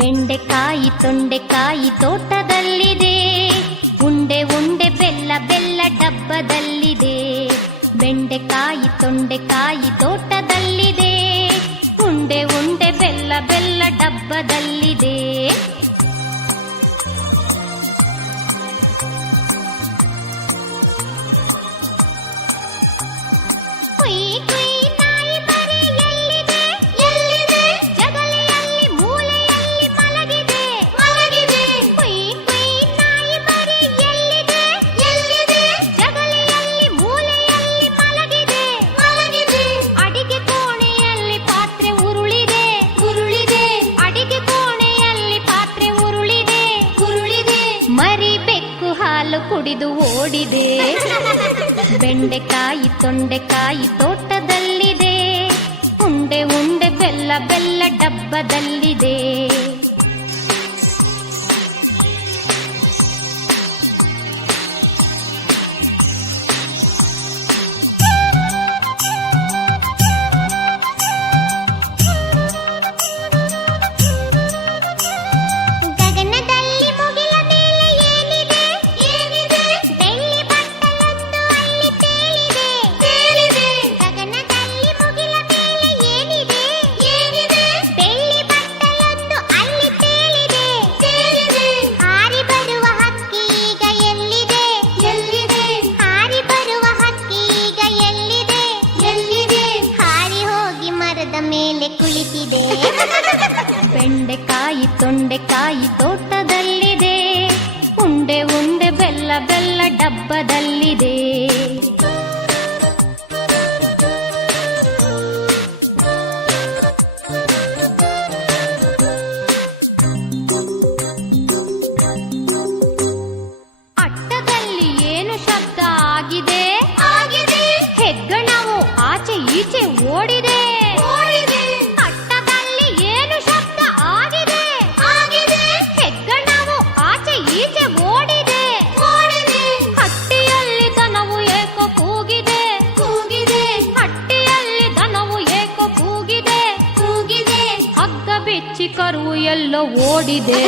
ಬೆಂಡೆಕಾಯಿ ತೊಂಡೆಕಾಯಿ ತೋಟದಲ್ಲಿದೆ, ಉಂಡೆ ಉಂಡೆ ಬೆಲ್ಲ ಬೆಲ್ಲ ಡಬ್ಬದಲ್ಲಿದೆ. ಬೆಂಡೆಕಾಯಿ ತೊಂಡೆಕಾಯಿ ತೋಟದಲ್ಲಿದೆ, ಉಂಡೆ ಉಂಡೆ ಬೆಲ್ಲ ಬೆಲ್ಲ ಡಬ್ಬದಲ್ಲಿದೆ. ಕುಯ್ ಕುಯ್ ನಾಯಿ ಮರಿ ಎಲ್ಲಿದೆ ಎಲ್ಲಿದೆ, ಜಗಲಿಯಲ್ಲಿ ಮೂಲೆಯಲ್ಲಿ ಮಲಗಿದೆ ಮಲಗಿದೆ. ಕುಯ್ ಕುಯ್ ನಾಯಿ ಮರಿ ಎಲ್ಲಿದೆ ಎಲ್ಲಿದೆ, ಜಗಲಿಯಲ್ಲಿ ಮೂಲೆಯಲ್ಲಿ ಮಲಗಿದೆ ಮಲಗಿದೆ. ಅಡಿಗೆ ಕೋಣೆಯಲ್ಲಿ ಪಾತ್ರೆ ಉರುಳಿದೆ ಉರುಳಿದೆ, ಅಡಿಗೆ ಕೋಣೆಯಲ್ಲಿ ಪಾತ್ರೆ ಉರುಳಿದೆ ಉರುಳಿದೆ. ಮರಿ ಬೆಕ್ಕು ಹಾಲು ಕುಡಿದು ಓಡಿದೆ. ಬೆಂಡೆಕಾಯಿ ತೊಂಡೆಕಾಯಿ ತೋಟದಲ್ಲಿದೆ, ಉಂಡೆ ಉಂಡೆ ಬೆಲ್ಲ ಬೆಲ್ಲ ಡಬ್ಬದಲ್ಲಿದೆ. ಗಗನದಲ್ಲಿ ಮುಗಿಲ ಮೇಲೆ ಏನಿದೆ ಏನಿದೆ, ಬೆಳ್ಳಿ ಬಟ್ಟಲೊಂದು ಅಲ್ಲಿ ತೇಲಿದೆ ತೇಲಿದೆ. ಗಗನದಲ್ಲಿ ಮುಗಿಲ ಮೇಲೆ ಏನಿದೆ ಏನಿದೆ, ಬೆಳ್ಳಿ ಬಟ್ಟಲೊಂದು ಅಲ್ಲಿ ತೇಲಿದೆ ತೇಲಿದೆ. ಹಾರಿ ಬರುವ ಹಕ್ಕಿ ಈಗ ಎಲ್ಲಿದೆ ಎಲ್ಲಿದೆ, ಹಾರಿ ಬರುವ ಹಕ್ಕಿ ಈಗ ಎಲ್ಲಿದೆ ಎಲ್ಲಿದೆ. ಹಾರಿ ಹೋಗಿ ಮರದ ಮೇಲೆ ಕುಳಿತಿದೆ. ಬೆಂಡೆಕಾಯಿ ತೊಂಡೆಕಾಯಿ ತೋಟದಲ್ಲಿದೆ, ಉಂಡೆ ಉಂಡೆ ಬೆಲ್ಲ ಬೆಲ್ಲ ಡಬ್ಬದಲ್ಲಿದೆ. ಅಟ್ಟದಲ್ಲಿ ಏನು ಶಬ್ದ ಆಗಿದೆ ಆಗಿದೆ, ಹೆಗ್ಗಣವು ಆಚೆ ಈಚೆ ಓಡಿದೆ ಓಡಿದೆ. ಅಟ್ಟದಲ್ಲಿ ಏನು ಶಬ್ದ ಆಗಿದೆ ಆಗಿದೆ, ಹೆಗ್ಗಣವು ಆಚೆ ಈಚೆ ಓಡಿದೆ ಓಡಿದೆ. ಹಟ್ಟಿಯಲ್ಲಿ ದನವು ಏಕೋ ಕೂಗಿದೆ ಕೂಗಿದೆ, ಹಟ್ಟಿಯಲ್ಲಿ ದನವು ಏಕೋ ಕೂಗಿದೆ ಕೂಗಿದೆ. ಹಗ್ಗ ಬಿಚ್ಚಿ ಕರು ಎಲ್ಲೋ ಓಡಿದೆ.